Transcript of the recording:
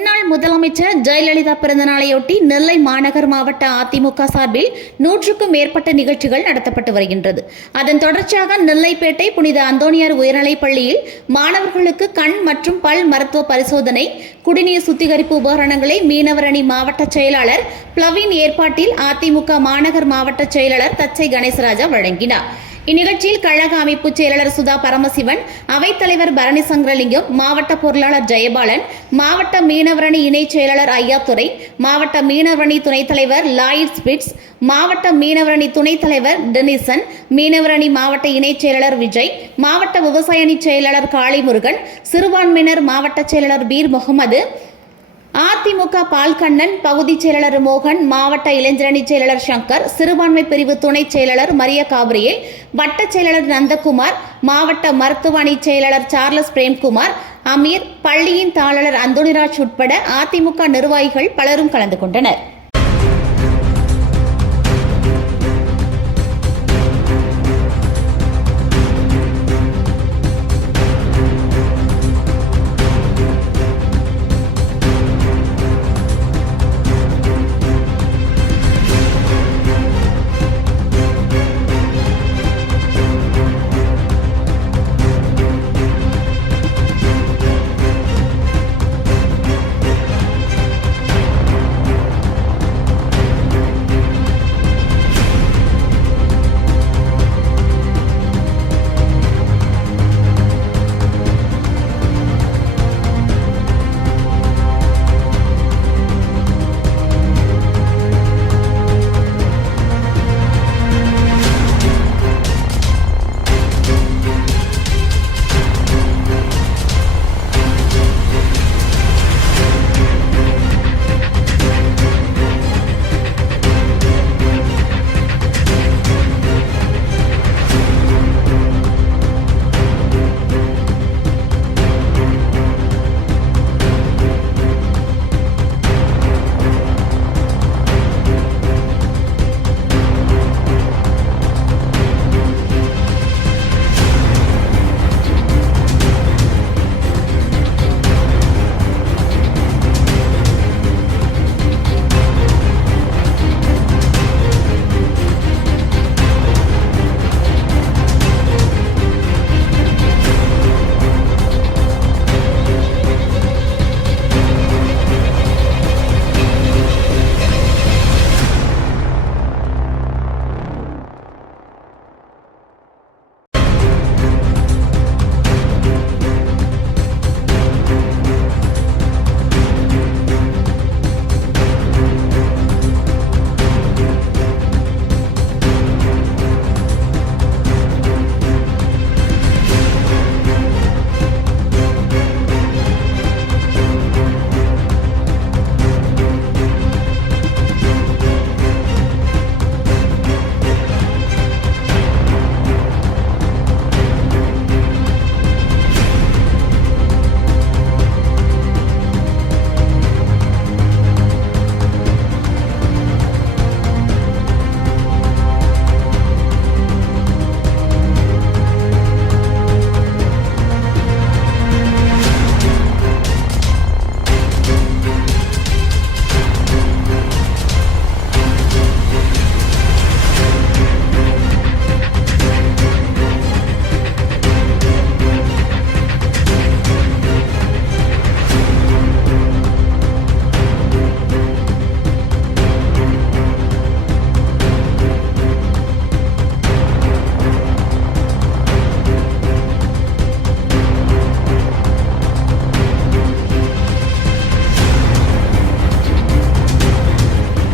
முன்னாள் முதலமைச்சர் ஜெயலலிதா பிறந்தநாளையொட்டி நெல்லை மாநகர் மாவட்ட அதிமுக சார்பில் 100க்கும் மேற்பட்ட நிகழ்ச்சிகள் நடத்தப்பட்டு வருகின்றது. அதன் தொடர்ச்சியாக நெல்லைப்பேட்டை புனித அந்தோணியார் உயர்நிலைப் பள்ளியில் மாணவர்களுக்கு கண் மற்றும் பல் மருத்துவ பரிசோதனை, குடிநீர் சுத்திகரிப்பு உபகரணங்களை மீனவரணி மாவட்ட செயலாளர் பிளவின் ஏற்பாட்டில் அதிமுக மாநகர் மாவட்ட செயலாளர் தச்சை கணேசராஜா வழங்கினார். இந்நிகழ்ச்சியில் கழக அமைப்பு செயலாளர் சுதா பரமசிவன், அவைத்தலைவர் பரணி சங்கரலிங்கம், மாவட்ட பொருளாளர் ஜெயபாலன், மாவட்ட மீனவரணி இணை செயலாளர் ஐயாத்துரை, மாவட்ட மீனவரணி துணைத் தலைவர் லாயிட் ஸ்பிட்ஸ், மாவட்ட மீனவரணி துணைத் தலைவர் டெனிசன், மீனவரணி மாவட்ட இணை செயலாளர் விஜய், மாவட்ட விவசாய அணி செயலாளர் காளிமுருகன், சிறுபான்மையினர் மாவட்ட செயலாளர் பீர் முகமது, அதிமுக பால்கண்ணன், பகுதி செயலாளர் மோகன், மாவட்ட இளைஞரணி செயலாளர் சங்கர், சிறுபான்மை பிரிவு துணை செயலாளர் மரிய காபிரியல், வட்ட செயலாளர் நந்தகுமார், மாவட்ட மருத்துவ அணி செயலாளர் சார்லஸ் பிரேம்குமார், அமீர், பள்ளியின் தாளர் அந்தோணிராஜ் உட்பட அதிமுக நிர்வாகிகள் பலரும் கலந்து கொண்டனர்.